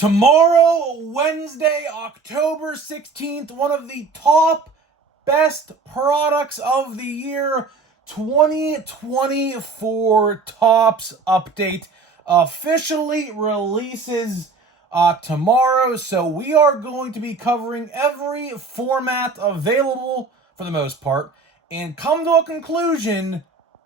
Tomorrow, Wednesday, October 16th, one of the top best products of the year, 2024 Topps Update officially releases tomorrow. So we are going to be covering every format available for the most part and come to a conclusion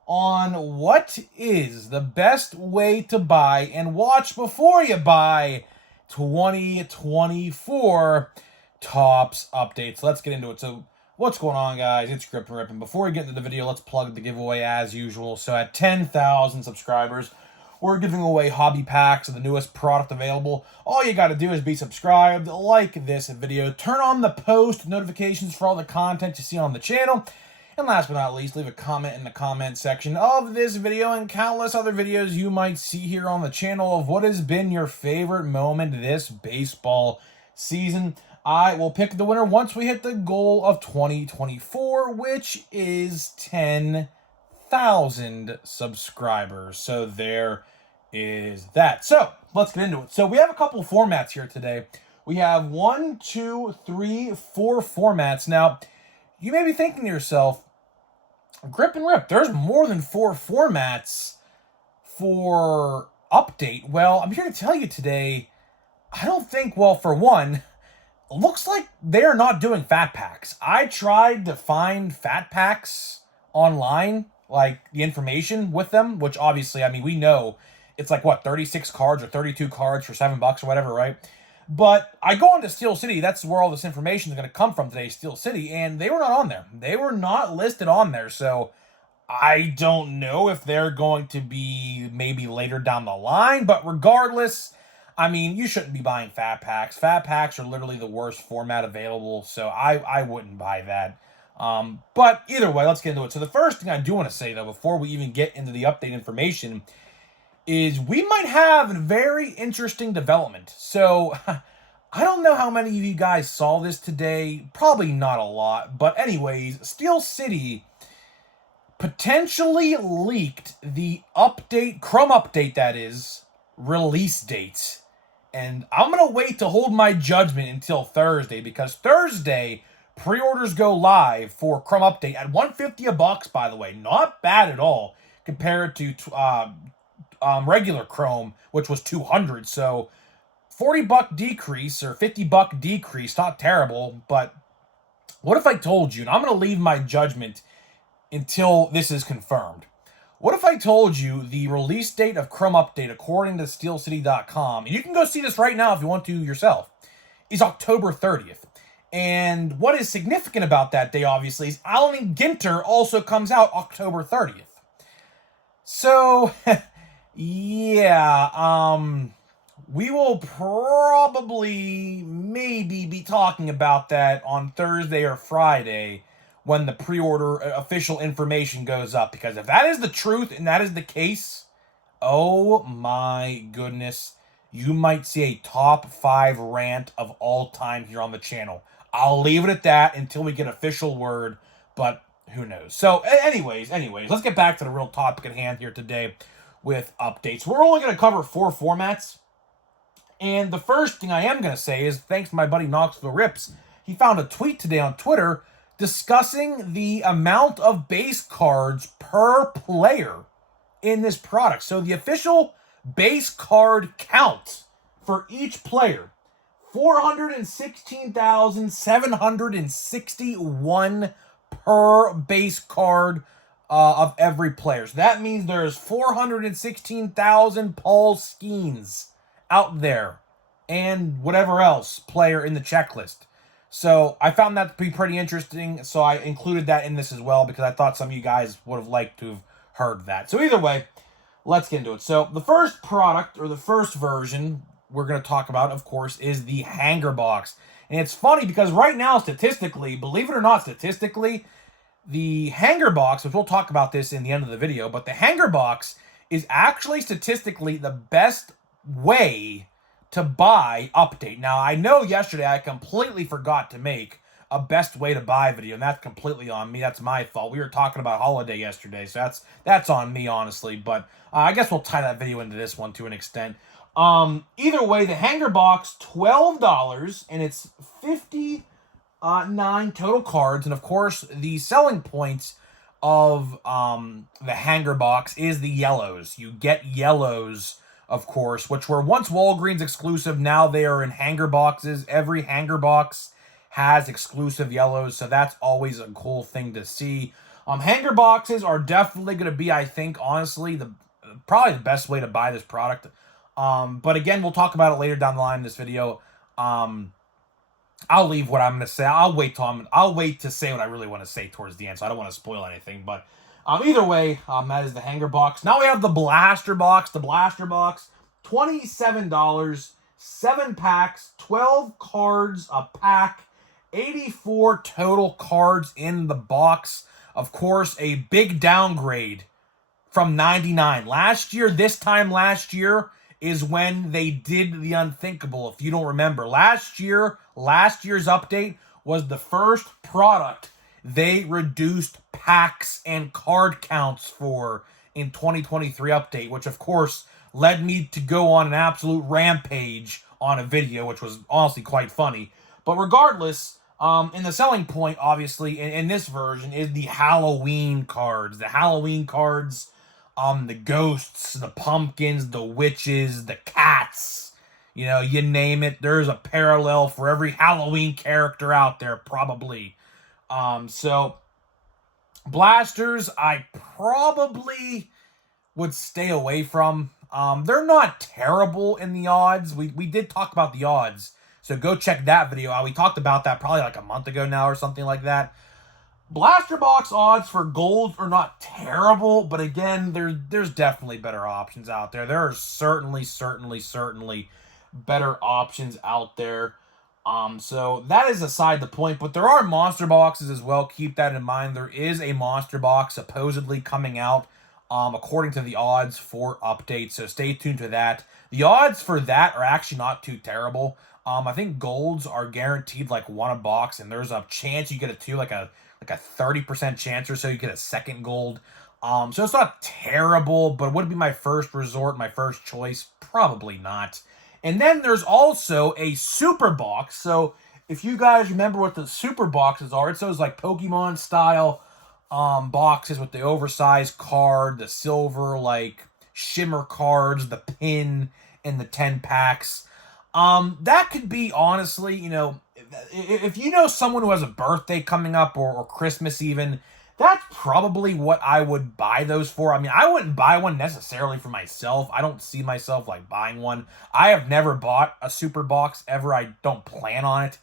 on what is the best way to buy and watch before you buy 2024 Topps Updates. Let's get into it. So what's going on, guys? It's Grip and Rip. And before we get into the video, let's plug the giveaway as usual. So at 10,000 subscribers, we're giving away hobby packs of the newest product available. All you got to do is be subscribed, like this video, turn on the post notifications for all the content you see on the channel, and last but not least, leave a comment in the comment section of this video and countless other videos you might see here on the channel of what has been your favorite moment this baseball season. I will pick the winner once we hit the goal of 2024, which is 10,000 subscribers. So there is that. So let's get into it. So we have a couple formats here today. We have 1, 2, 3, 4 formats. Now, you may be thinking to yourself, Grip and Rip, there's more than 4 formats for update. Well, I'm here to tell you today, I don't think, well, for one, it looks like they're not doing fat packs. I tried to find fat packs online, like the information with them, which obviously, I mean, we know it's like, what, 36 cards or 32 cards for $7 or whatever, right? But I go into Steel City, that's where all this information is going to come from today, Steel City, and they were not on there. They were not listed on there, so I don't know if they're going to be maybe later down the line, but regardless, I mean, you shouldn't be buying fat packs. Fat packs are literally the worst format available, so I wouldn't buy that. But either way, let's get into it. So the first thing I do want to say, though, before we even get into the update information, is we might have a very interesting development. So, I don't know how many of you guys saw this today. Probably not a lot. But anyways, Steel City potentially leaked the update, Chrome update that is, release date. And I'm going to wait to hold my judgment until Thursday, because Thursday, pre-orders go live for Chrome update at $150 by the way. Not bad at all compared to regular Chrome, which was $200. So $40 decrease or $50 decrease, not terrible. But what if I told you, and I'm going to leave my judgment until this is confirmed. What if I told you the release date of Chrome update, according to SteelCity.com, and you can go see this right now if you want to yourself, is October 30th. And what is significant about that day, obviously, is Allen and Ginter also comes out October 30th. So, yeah, we will probably maybe be talking about that on Thursday or Friday when the pre-order official information goes up. Because if that is the truth and that is the case, oh my goodness, you might see a top 5 rant of all time here on the channel. I'll leave it at that until we get official word, but who knows. So anyways, let's get back to the real topic at hand here today with updates. We're only going to cover 4 formats. And the first thing I am going to say is thanks to my buddy Knoxville Rips. He found a tweet today on Twitter discussing the amount of base cards per player in this product. So the official base card count for each player, 416,761 per base card of every player. So that means there's 416,000 Paul Skeens out there and whatever else player in the checklist. So I found that to be pretty interesting, so I included that in this as well because I thought some of you guys would have liked to have heard that. So either way, let's get into it. So the first product, or the first version we're going to talk about, of course, is the hanger box. And it's funny because right now, statistically, believe it or not, statistically, the hanger box, which we'll talk about this in the end of the video, but the hanger box is actually statistically the best way to buy update. Now, I know yesterday I completely forgot to make a best way to buy video, and that's completely on me. That's my fault. We were talking about holiday yesterday, so that's on me, honestly. But I guess we'll tie that video into this one to an extent. Either way, the hanger box, $12, and it's 59 total cards. And of course, the selling points of the hanger box is the yellows. You get yellows, of course, which were once Walgreens exclusive. Now they are in hanger boxes. Every hanger box has exclusive yellows, so that's always a cool thing to see. Hanger boxes are definitely going to be, I think, honestly, probably the best way to buy this product. But again, we'll talk about it later down the line in this video. I'll leave what I'm going to say. I'll wait to say what I really want to say towards the end, so I don't want to spoil anything. But either way, that is the hanger box. Now we have the blaster box. The blaster box, $27, 7 packs, 12 cards a pack, 84 total cards in the box. Of course, a big downgrade from 99. This time last year is when they did the unthinkable, if you don't remember. Last year's update was the first product they reduced packs and card counts for in 2023 update, which of course led me to go on an absolute rampage on a video, which was honestly quite funny. But regardless, in the selling point, obviously, in this version, is the Halloween cards. The Halloween cards, the ghosts, the pumpkins, the witches, the cats, you name it. There's a parallel for every Halloween character out there, probably. So, blasters, I probably would stay away from. They're not terrible in the odds. We did talk about the odds. So go check that video out. We talked about that probably like a month ago now or something like that. Blaster box odds for gold are not terrible, but again, there's definitely better options out there. There are certainly better options out there. So that is aside the point, but there are monster boxes as well. Keep that in mind. There is a monster box supposedly coming out, according to the odds for updates. So stay tuned to that. The odds for that are actually not too terrible. I think golds are guaranteed like 1 a box, and there's a chance you get a 2, like a 30% chance or so you get a second gold. So it's not terrible, but would it be my first resort, my first choice? Probably not. And then there's also a super box. So if you guys remember what the super boxes are, it's those like Pokemon style boxes with the oversized card, the silver like shimmer cards, the pin, and the 10 packs. That could be, honestly, if you know someone who has a birthday coming up or Christmas even, that's probably what I would buy those for. I mean, I wouldn't buy one necessarily for myself. I don't see myself like buying one. I have never bought a super box ever. I don't plan on it.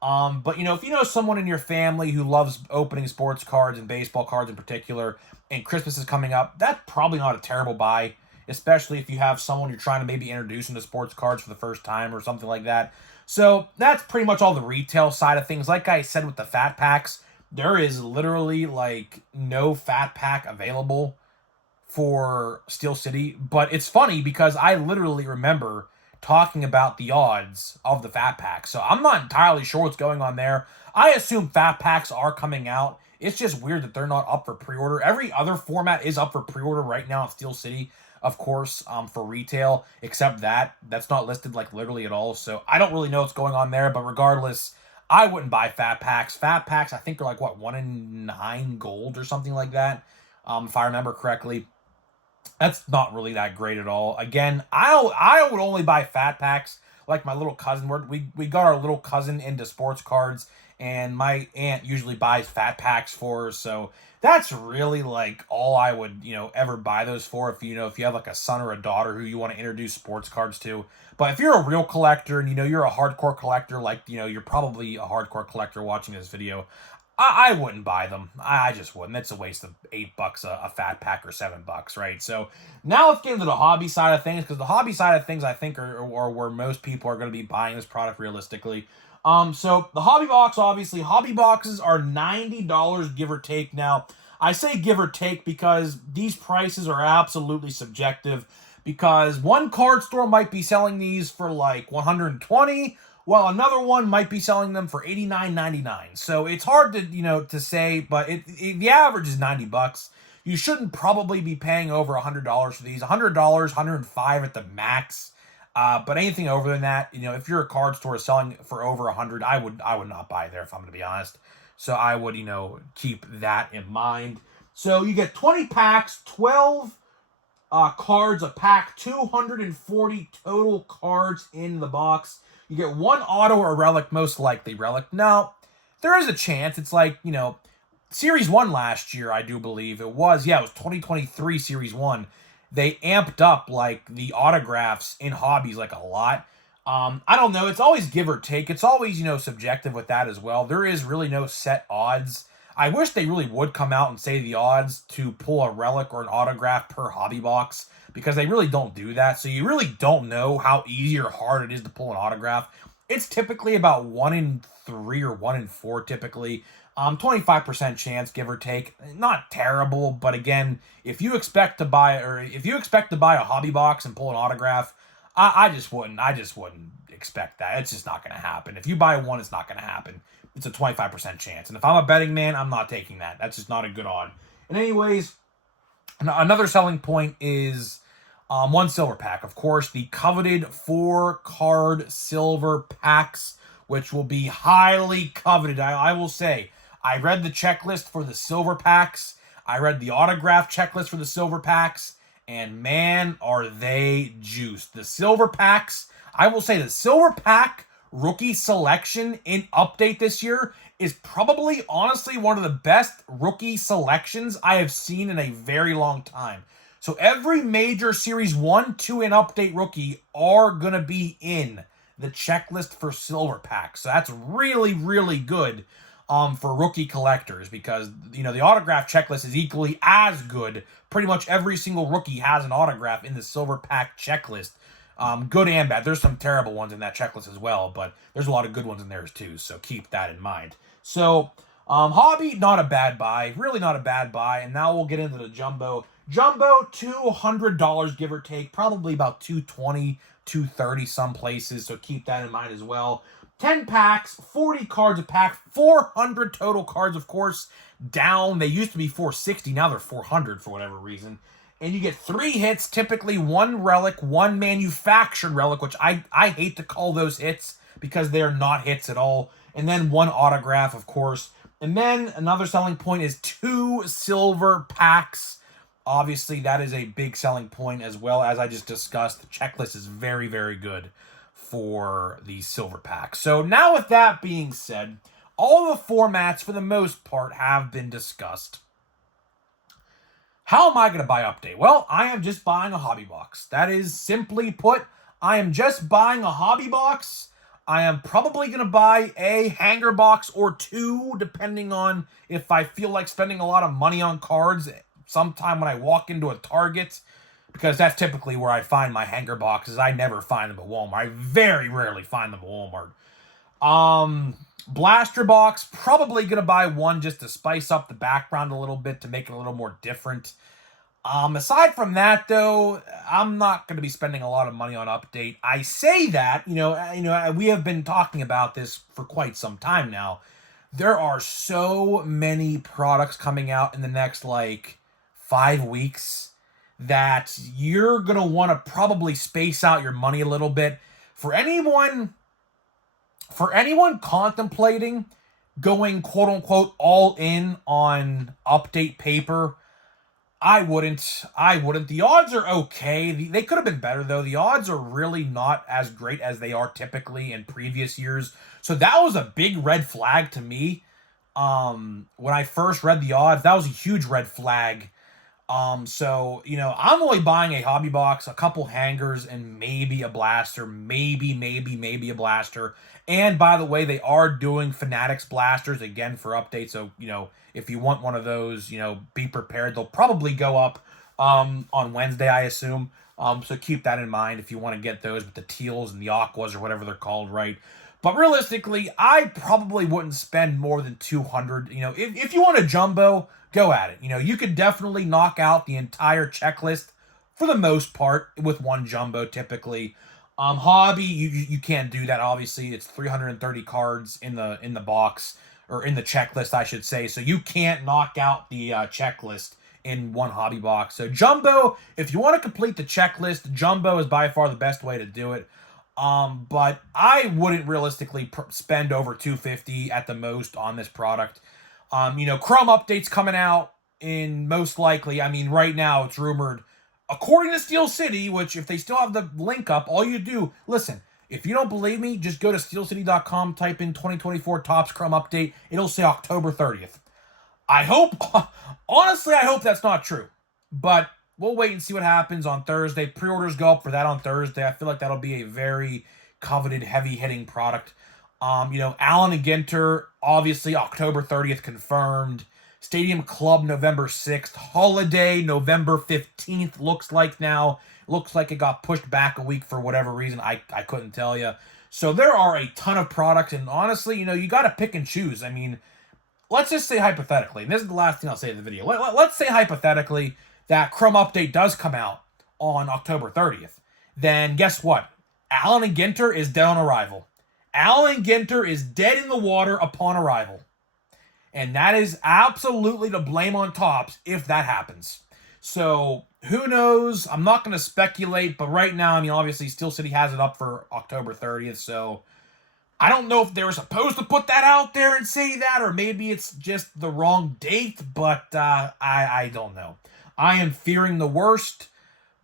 But if you know someone in your family who loves opening sports cards and baseball cards in particular, and Christmas is coming up, that's probably not a terrible buy. Especially if you have someone you're trying to maybe introduce into sports cards for the first time or something like that. So that's pretty much all the retail side of things. Like I said with the fat packs, there is literally like no fat pack available for Steel City. But it's funny because I literally remember talking about the odds of the fat packs. So I'm not entirely sure what's going on there. I assume fat packs are coming out. It's just weird that they're not up for pre-order. Every other format is up for pre-order right now at Steel City, of course, for retail, except that's not listed like literally at all. So I don't really know what's going on there, but regardless, I wouldn't buy fat packs. Fat packs, I think they're like, 1 in 9 gold or something like that, if I remember correctly. That's not really that great at all. Again, I would only buy fat packs like my little cousin. We got our little cousin into sports cards, and my aunt usually buys fat packs for her, so that's really like all I would, ever buy those for if you have like a son or a daughter who you want to introduce sports cards to. But if you're a real collector and you're a hardcore collector, like, you're probably a hardcore collector watching this video, I wouldn't buy them. I just wouldn't. It's a waste of $8 a fat pack or $7, right? So now let's get into the hobby side of things, because the hobby side of things I think are where most people are going to be buying this product realistically. So the hobby box, obviously, hobby boxes are $90 give or take. Now, I say give or take because these prices are absolutely subjective, because one card store might be selling these for like $120, while another one might be selling them for $89.99. So it's hard to to say, but the average is $90. You shouldn't probably be paying over $100 for these. $100, $105 at the max. But anything over than that, if you're a card store selling for over 100, I would not buy there if I'm going to be honest. So I would, keep that in mind. So you get 20 packs, 12 cards a pack, 240 total cards in the box. You get one auto or relic, most likely relic. Now, there is a chance. It's like, Series 1 last year, I do believe it was. Yeah, it was 2023 Series 1. They amped up, like, the autographs in hobbies, like, a lot. I don't know. It's always give or take. It's always, subjective with that as well. There is really no set odds. I wish they really would come out and say the odds to pull a relic or an autograph per hobby box, because they really don't do that. So you really don't know how easy or hard it is to pull an autograph. It's typically about 1 in 3 or 1 in 4 typically. 25% chance, give or take. Not terrible, but again, if you expect to buy a hobby box and pull an autograph, I just wouldn't expect that. It's just not going to happen. If you buy one, it's not going to happen. It's a 25% chance. And if I'm a betting man, I'm not taking that. That's just not a good odd. And anyways, another selling point is one silver pack. Of course, the coveted 4-card silver packs, which will be highly coveted. I will say, I read the checklist for the silver packs. I read the autograph checklist for the silver packs. And man, are they juiced. The silver packs, I will say the silver pack rookie selection in update this year is probably, honestly, one of the best rookie selections I have seen in a very long time. So every major Series 1, 2, and update rookie are going to be in the checklist for silver packs. So that's really, really good for rookie collectors, because, the autograph checklist is equally as good. Pretty much every single rookie has an autograph in the silver pack checklist. Good and bad. There's some terrible ones in that checklist as well, but there's a lot of good ones in there too, so keep that in mind. So, hobby, not a bad buy. Really not a bad buy. And now we'll get into the jumbo. Jumbo, $200, give or take. Probably about $220, $230 some places, so keep that in mind as well. 10 packs, 40 cards a pack, 400 total cards, of course, down. They used to be 460, now they're 400 for whatever reason. And you get 3 hits, typically 1 relic, 1 manufactured relic, which I hate to call those hits because they're not hits at all. And then 1 autograph, of course. And then another selling point is 2 silver packs. Obviously, that is a big selling point as well. As I just discussed, the checklist is very, very good for the silver packs. So now with that being said, all the formats for the most part have been discussed. How am I going to buy update? Well, I am just buying a hobby box. That is simply put, I am just buying a hobby box. I am probably going to buy a hanger box or 2, depending on if I feel like spending a lot of money on cards sometime when I walk into a Target, because that's typically where I find my hanger boxes. I never find them at Walmart. I very rarely find them at Walmart. Blaster box, probably going to buy 1 just to spice up the background a little bit, to make it a little more different. Aside from that, though, I'm not going to be spending a lot of money on update. I say that, we have been talking about this for quite some time now. There are so many products coming out in the next, 5 weeks that you're going to want to probably space out your money a little bit. For anyone contemplating going quote unquote all in on update paper, I wouldn't. The odds are okay. They could have been better though. The odds are really not as great as they are typically in previous years. So that was a big red flag to me. When I first read the odds, that was a huge red flag. So, I'm only buying a hobby box, a couple hangers, and maybe a blaster. Maybe a blaster. And by the way, they are doing Fanatics blasters again for updates. So, if you want one of those, be prepared. They'll probably go up on Wednesday, I assume. So keep that in mind if you want to get those with the teals and the aquas or whatever they're called, right? But realistically, I probably wouldn't spend more than $200. If you want a jumbo, go at it. You could definitely knock out the entire checklist for the most part with 1 jumbo typically. Hobby, you can't do that. Obviously, it's 330 cards in the box, or in the checklist, I should say. So you can't knock out the checklist in one hobby box. So Jumbo, if you want to complete the checklist, Jumbo is by far the best way to do it. But I wouldn't realistically spend over $250 at the most on this product. Chrome updates coming out in most likely. I mean, right now it's rumored, according to Steel City, which if they still have the link up, all you do, listen, if you don't believe me, just go to steelcity.com, type in 2024 Topps Chrome Update. It'll say October 30th. Honestly, I hope that's not true. But we'll wait and see what happens on Thursday. Pre-orders go up for that on Thursday. I feel like that'll be a very coveted, heavy-hitting product. Allen and Ginter, obviously October 30th confirmed. Stadium Club November 6th. Holiday November 15th looks like now. Looks like it got pushed back a week for whatever reason. I couldn't tell you. So there are a ton of products, and honestly, you got to pick and choose. I mean, let's just say hypothetically, and this is the last thing I'll say in the video. Let's say hypothetically that Chrome Update does come out on October 30th. Then guess what? Allen and Ginter is dead on arrival. Allen and Ginter is dead in the water upon arrival. And that is absolutely to blame on Topps if that happens. So, who knows? I'm not going to speculate, but right now, I mean, obviously, Steel City has it up for October 30th, so I don't know if they were supposed to put that out there and say that, or maybe it's just the wrong date, but I don't know. I am fearing the worst,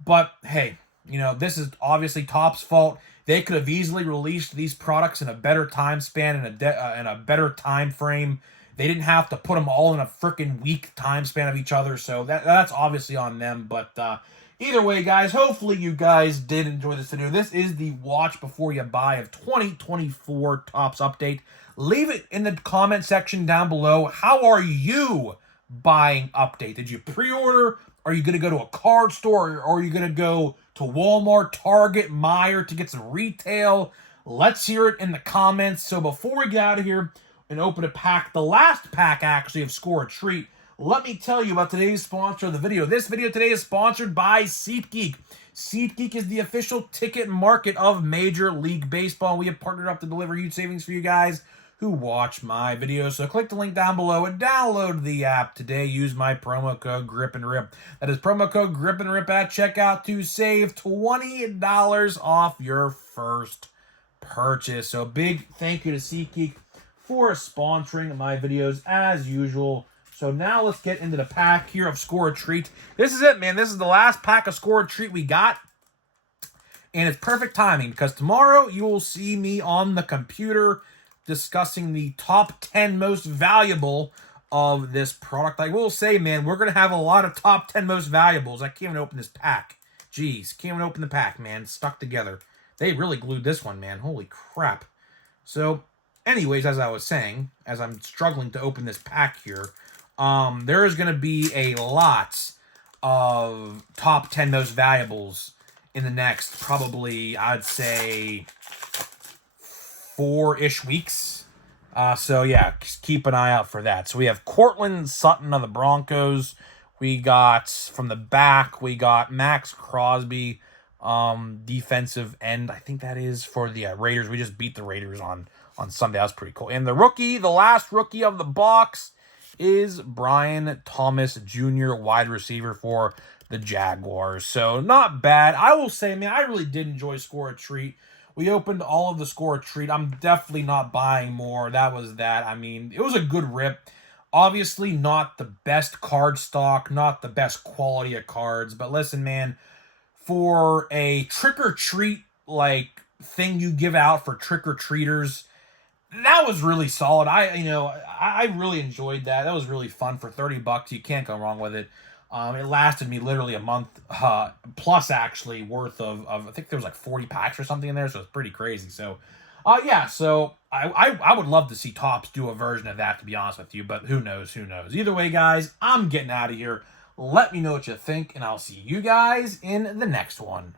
but hey, this is obviously Topps' fault. They could have easily released these products in a better time span and in a better time frame. They didn't have to put them all in a freaking week time span of each other, so that's obviously on them. But either way, guys, hopefully you guys did enjoy this video. This is the watch before you buy of 2024 Topps Update. Leave it in the comment section down below. How are you buying Update? Did you pre-order? Are you going to go to a card store? Or are you going to go to Walmart, Target, Meijer to get some retail? Let's hear it in the comments. So before we get out of here and open a pack, the last pack actually of Score a Treat, let me tell you about today's sponsor of the video. This video today is sponsored by SeatGeek. SeatGeek is the official ticket market of Major League Baseball. We have partnered up to deliver huge savings for you guys who watch my videos. So click the link down below and download the app today. Use my promo code GRIPANDRIP. That is promo code GRIPANDRIP at checkout to save $20 off your first purchase. So big thank you to SeatGeek for sponsoring my videos as usual. So now let's get into the pack here of Score a Treat. This is it, man. This is the last pack of Score a Treat we got. And it's perfect timing because tomorrow you will see me on the computer discussing the top 10 most valuable of this product. I will say, man, we're going to have a lot of top 10 most valuables. I can't even open this pack. Jeez, can't even open the pack, man. It's stuck together. They really glued this one, man. Holy crap. So, anyways, as I was saying, as I'm struggling to open this pack here, there is going to be a lot of top 10 most valuables in the next, probably, I'd say, 4-ish weeks. So, yeah, just keep an eye out for that. So, we have Cortland Sutton of the Broncos. We got, from the back, we got Max Crosby, defensive end. I think that is for the Raiders. We just beat the Raiders on Sunday. That was pretty cool. And the rookie, the last rookie of the box, is Brian Thomas Jr., wide receiver for the Jaguars. So, not bad. I will say, man, I really did enjoy Score a Treat. We opened all of the Score a Treat. I'm definitely not buying more. That was that. I mean, it was a good rip. Obviously, not the best card stock, not the best quality of cards. But listen, man, for a trick-or-treat, like, thing you give out for trick-or-treaters, that was really solid. I really enjoyed that. That was really fun for $30. You can't go wrong with it. It lasted me literally a month plus actually worth of I think there was like 40 packs or something in there, so it's pretty crazy. So yeah, so I would love to see Topps do a version of that, to be honest with you, but who knows. Either way, guys, I'm getting out of here. Let me know what you think, and I'll see you guys in the next one.